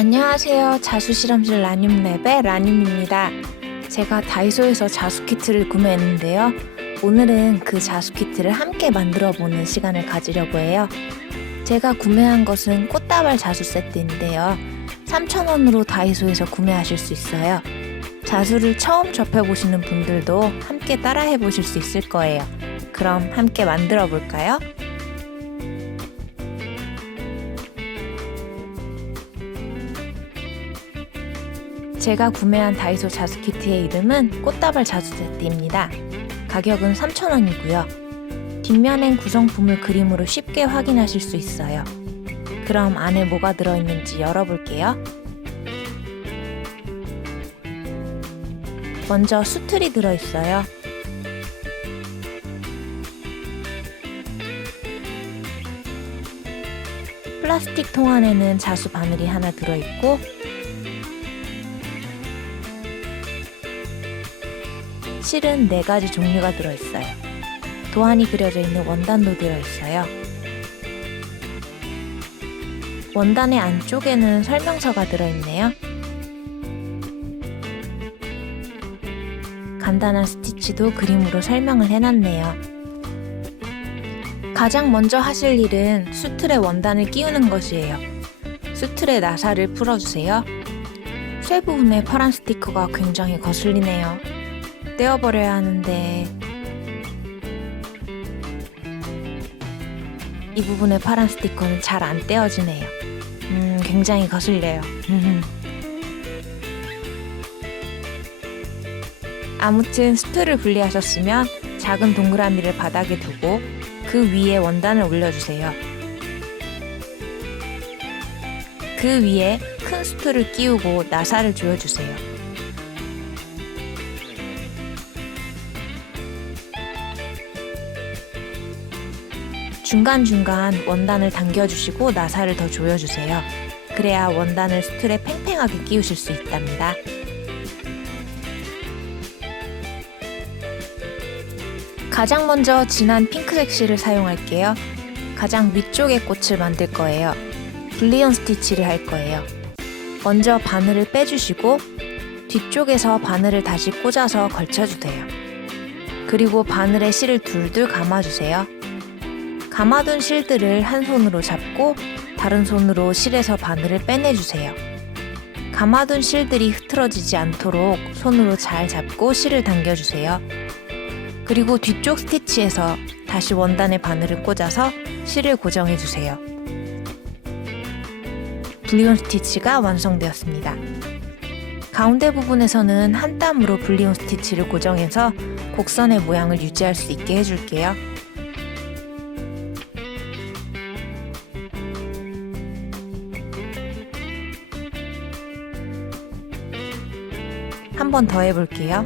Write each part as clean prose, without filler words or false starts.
안녕하세요. 자수실험실 라늄랩의 라늄입니다. 제가 다이소에서 자수키트를 구매했는데요. 오늘은 그 자수키트를 함께 만들어보는 시간을 가지려고 해요. 제가 구매한 것은 꽃다발 자수 세트인데요. 3,000원으로 다이소에서 구매하실 수 있어요. 자수를 처음 접해보시는 분들도 함께 따라해보실 수 있을 거예요. 그럼 함께 만들어 볼까요? 제가 구매한 다이소 자수키트의 이름은 꽃다발 자수 세트입니다. 가격은 3,000원이고요. 뒷면엔 구성품을 그림으로 쉽게 확인하실 수 있어요. 그럼 안에 뭐가 들어있는지 열어볼게요. 먼저 수틀이 들어있어요. 플라스틱 통 안에는 자수 바늘이 하나 들어있고 실은 4가지 종류가 들어있어요. 도안이 그려져 있는 원단도 들어있어요. 원단의 안쪽에는 설명서가 들어있네요. 간단한 스티치도 그림으로 설명을 해놨네요. 가장 먼저 하실 일은 수틀에 원단을 끼우는 것이에요. 수틀의 나사를 풀어주세요. 쇠 부분에 파란 스티커가 굉장히 거슬리네요. 떼어버려야 하는데 이 부분의 파란 스티커는 잘 안 떼어지네요. 굉장히 거슬려요. 아무튼 수틀을 분리하셨으면 작은 동그라미를 바닥에 두고 그 위에 원단을 올려주세요. 그 위에 큰 수틀을 끼우고 나사를 조여주세요. 중간중간 원단을 당겨주시고 나사를 더 조여주세요. 그래야 원단을 수틀에 팽팽하게 끼우실 수 있답니다. 가장 먼저 진한 핑크색 실을 사용할게요. 가장 위쪽의 꽃을 만들 거예요. 불리온 스티치를 할 거예요. 먼저 바늘을 빼주시고 뒤쪽에서 바늘을 다시 꽂아서 걸쳐주세요. 그리고 바늘에 실을 둘둘 감아주세요. 감아둔 실들을 한 손으로 잡고 다른 손으로 실에서 바늘을 빼내주세요. 감아둔 실들이 흐트러지지 않도록 손으로 잘 잡고 실을 당겨주세요. 그리고 뒤쪽 스티치에서 다시 원단에 바늘을 꽂아서 실을 고정해주세요. 불리온 스티치가 완성되었습니다. 가운데 부분에서는 한 땀으로 불리온 스티치를 고정해서 곡선의 모양을 유지할 수 있게 해줄게요. 한 번 더 해볼게요.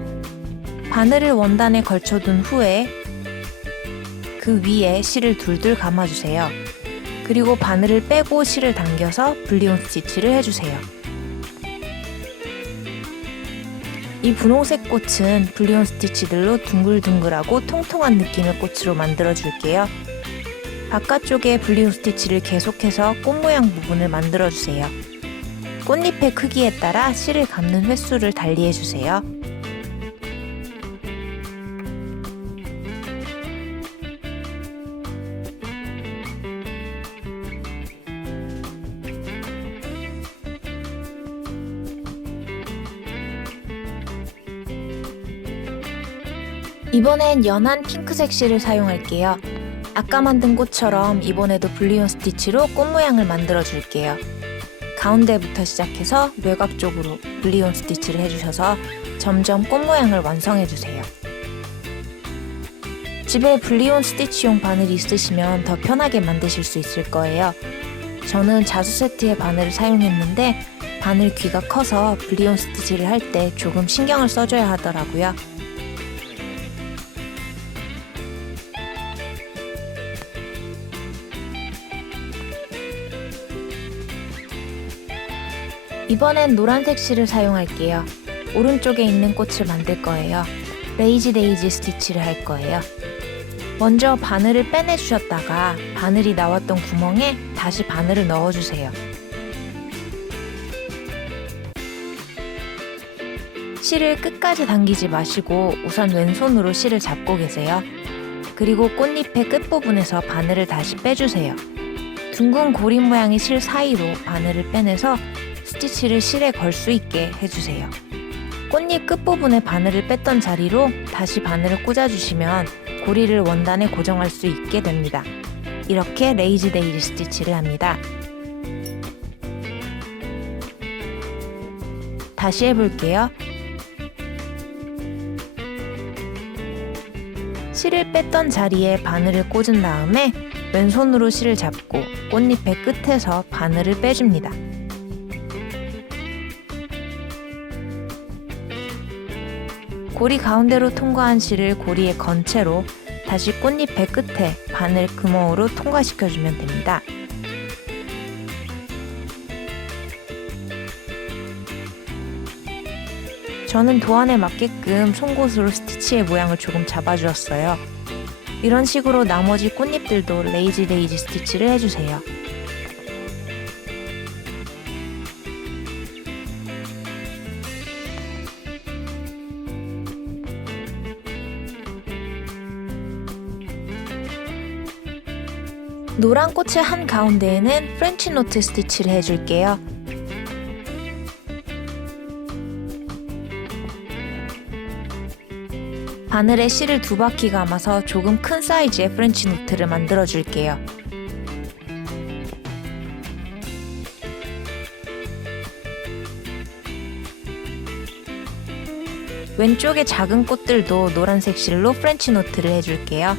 바늘을 원단에 걸쳐둔 후에 그 위에 실을 둘둘 감아주세요. 그리고 바늘을 빼고 실을 당겨서 불리온 스티치를 해주세요. 이 분홍색 꽃은 불리온 스티치들로 둥글둥글하고 통통한 느낌의 꽃으로 만들어줄게요. 바깥쪽에 불리온 스티치를 계속해서 꽃 모양 부분을 만들어주세요. 꽃잎의 크기에 따라 실을 감는 횟수를 달리해주세요. 이번엔 연한 핑크색 실을 사용할게요. 아까 만든 꽃처럼 이번에도 불리온 스티치로 꽃 모양을 만들어 줄게요. 가운데부터 시작해서 외곽 쪽으로 불리온 스티치를 해주셔서 점점 꽃 모양을 완성해주세요. 집에 불리온 스티치용 바늘이 있으시면 더 편하게 만드실 수 있을 거예요. 저는 자수 세트의 바늘을 사용했는데 바늘 귀가 커서 불리온 스티치를 할 때 조금 신경을 써줘야 하더라고요. 이번엔 노란색 실을 사용할게요. 오른쪽에 있는 꽃을 만들 거예요. 레이지 데이지 스티치를 할 거예요. 먼저 바늘을 빼내주셨다가 바늘이 나왔던 구멍에 다시 바늘을 넣어주세요. 실을 끝까지 당기지 마시고 우선 왼손으로 실을 잡고 계세요. 그리고 꽃잎의 끝부분에서 바늘을 다시 빼주세요. 둥근 고리 모양의 실 사이로 바늘을 빼내서 스티치를 실에 걸 수 있게 해주세요. 꽃잎 끝부분에 바늘을 뺐던 자리로 다시 바늘을 꽂아주시면 고리를 원단에 고정할 수 있게 됩니다. 이렇게 레이지 데이지 스티치를 합니다. 다시 해볼게요. 실을 뺐던 자리에 바늘을 꽂은 다음에 왼손으로 실을 잡고 꽃잎의 끝에서 바늘을 빼줍니다. 고리 가운데로 통과한 실을 고리에 건 채로 다시 꽃잎의 끝에 바늘 구멍으로 통과시켜주면 됩니다. 저는 도안에 맞게끔 송곳으로 스티치의 모양을 조금 잡아주었어요. 이런 식으로 나머지 꽃잎들도 레이지 데이지 스티치를 해주세요. 노란 꽃의 한 가운데에는 프렌치 노트 스티치를 해줄게요. 바늘에 실을 2바퀴 감아서 조금 큰 사이즈의 프렌치 노트를 만들어 줄게요. 왼쪽의 작은 꽃들도 노란색 실로 프렌치 노트를 해줄게요.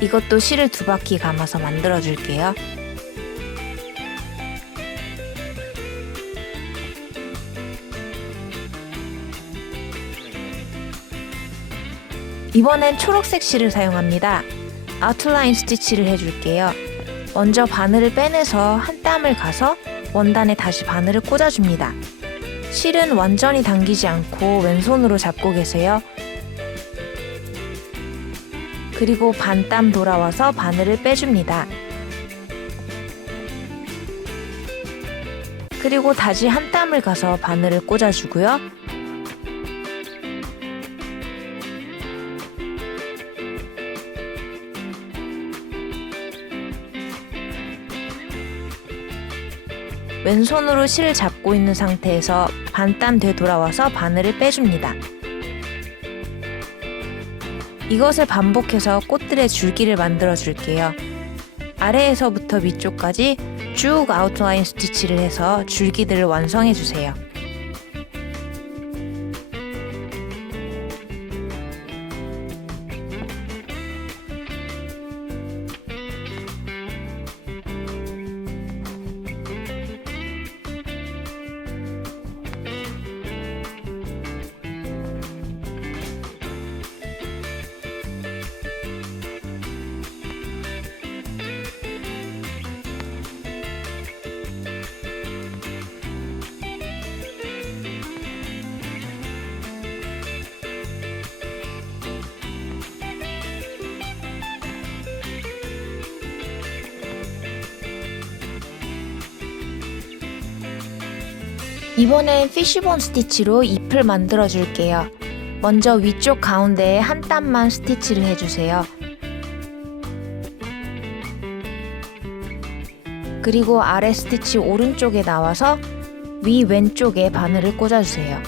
이것도 실을 2바퀴 감아서 만들어 줄게요. 이번엔 초록색 실을 사용합니다. 아웃라인 스티치를 해줄게요. 먼저 바늘을 빼내서 한 땀을 가서 원단에 다시 바늘을 꽂아줍니다. 실은 완전히 당기지 않고 왼손으로 잡고 계세요. 그리고 반 땀 돌아와서 바늘을 빼줍니다. 그리고 다시 한 땀을 가서 바늘을 꽂아주고요. 왼손으로 실을 잡고 있는 상태에서 반 땀 되돌아와서 바늘을 빼줍니다. 이것을 반복해서 꽃들의 줄기를 만들어 줄게요. 아래에서부터 위쪽까지 쭉 아웃라인 스티치를 해서 줄기들을 완성해 주세요. 이번엔 피쉬본 스티치로 잎을 만들어 줄게요. 먼저 위쪽 가운데에 한 땀만 스티치를 해주세요. 그리고 아래 스티치 오른쪽에 나와서 위 왼쪽에 바늘을 꽂아주세요.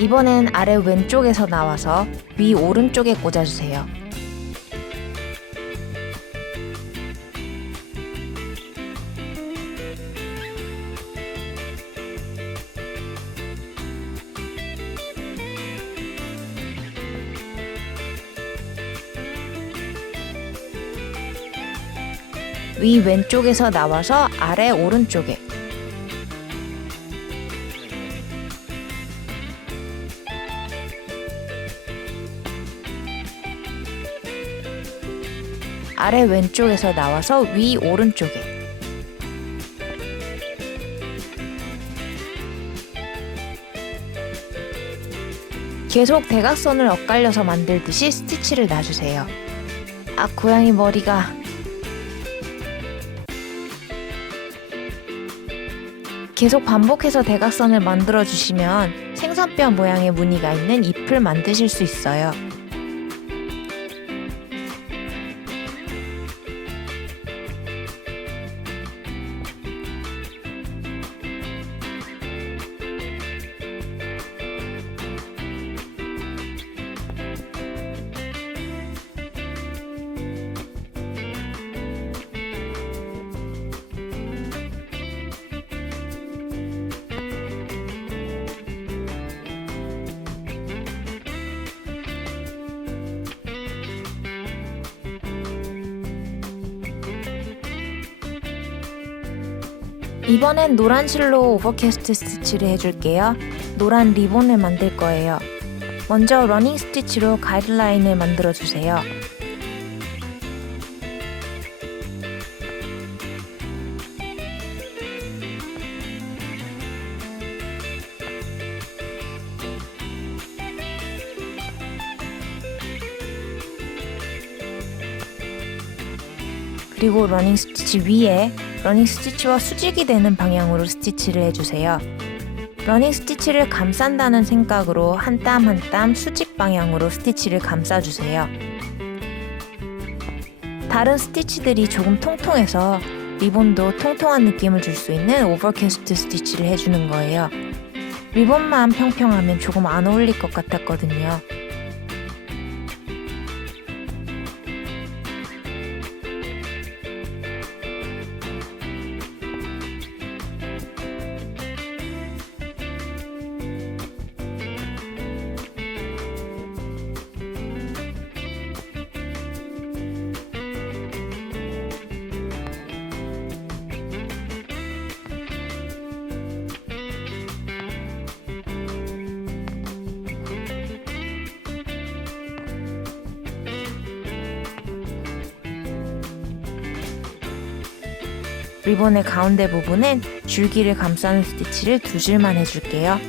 이번엔 아래 왼쪽에서 나와서 위 오른쪽에 꽂아주세요. 위 왼쪽에서 나와서 아래 오른쪽에, 아래 왼쪽에서 나와서 위 오른쪽에, 계속 대각선을 엇갈려서 만들듯이 스티치를 놔주세요. 아, 고양이 머리가. 계속 반복해서 대각선을 만들어 주시면 생선뼈 모양의 무늬가 있는 잎을 만드실 수 있어요. 이번엔 노란 실로 오버캐스트 스티치를 해줄게요. 노란 리본을 만들 거예요. 먼저 러닝 스티치로 가이드라인을 만들어 주세요. 그리고 러닝 스티치 위에 러닝 스티치와 수직이 되는 방향으로 스티치를 해주세요. 러닝 스티치를 감싼다는 생각으로 한 땀 한 땀 수직 방향으로 스티치를 감싸주세요. 다른 스티치들이 조금 통통해서 리본도 통통한 느낌을 줄 수 있는 오버캐스트 스티치를 해주는 거예요. 리본만 평평하면 조금 안 어울릴 것 같았거든요. 리본의 가운데 부분은 줄기를 감싸는 스티치를 2줄만 해줄게요.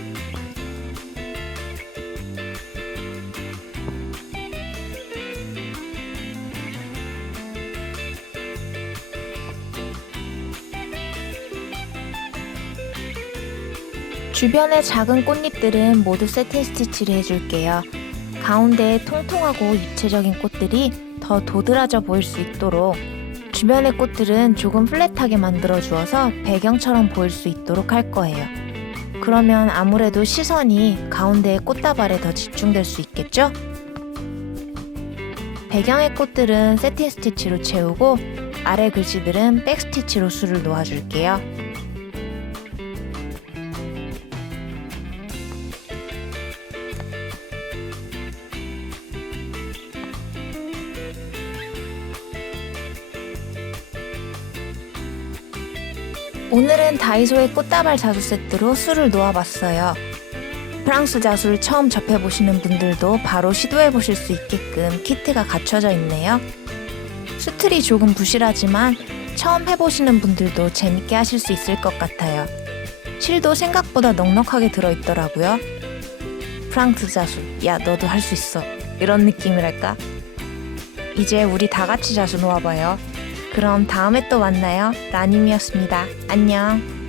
주변의 작은 꽃잎들은 모두 세팅 스티치를 해줄게요. 가운데에 통통하고 입체적인 꽃들이 더 도드라져 보일 수 있도록 주변의 꽃들은 조금 플랫하게 만들어 주어서 배경처럼 보일 수 있도록 할 거예요. 그러면 아무래도 시선이 가운데의 꽃다발에 더 집중될 수 있겠죠? 배경의 꽃들은 세팅 스티치로 채우고 아래 글씨들은 백 스티치로 술을 놓아줄게요. 오늘은 다이소의 꽃다발 자수 세트로 술을 놓아봤어요. 프랑스 자수를 처음 접해보시는 분들도 바로 시도해보실 수 있게끔 키트가 갖춰져 있네요. 수틀이 조금 부실하지만 처음 해보시는 분들도 재밌게 하실 수 있을 것 같아요. 실도 생각보다 넉넉하게 들어있더라고요. 프랑스 자수, 야 너도 할 수 있어, 이런 느낌이랄까? 이제 우리 다 같이 자수 놓아봐요. 그럼 다음에 또 만나요. 라님이었습니다. 안녕.